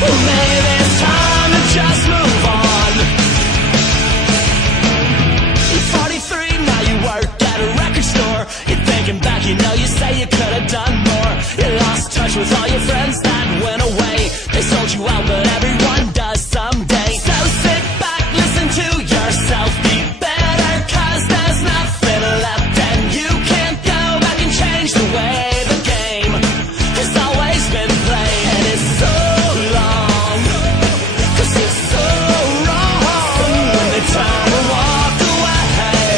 Well, maybe it's time to just move on. You're 43, now you work at a record store. You're thinking back, you know, you say you could have done more. You lost touch with all your friends that went away. They sold you out, but everyone does someday. So sit back, listen to yourself, be better, 'cause there's nothing left, and you can't go back and change the way the game has always been played. And it's so long, 'cause it's so wrong when they turn and walk away.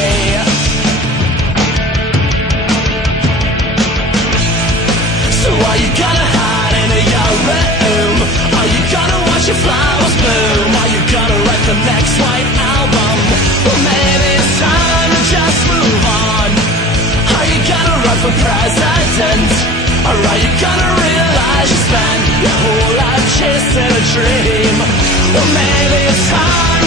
So are you gonna hide in your room? Are you gonna watch your flowers bloom? Are you gonna write the next white album? Well, maybe it's time to just move on. Are you gonna run for president? Or are you gonna realize you spent your whole life chasing a dream? Well, maybe it's time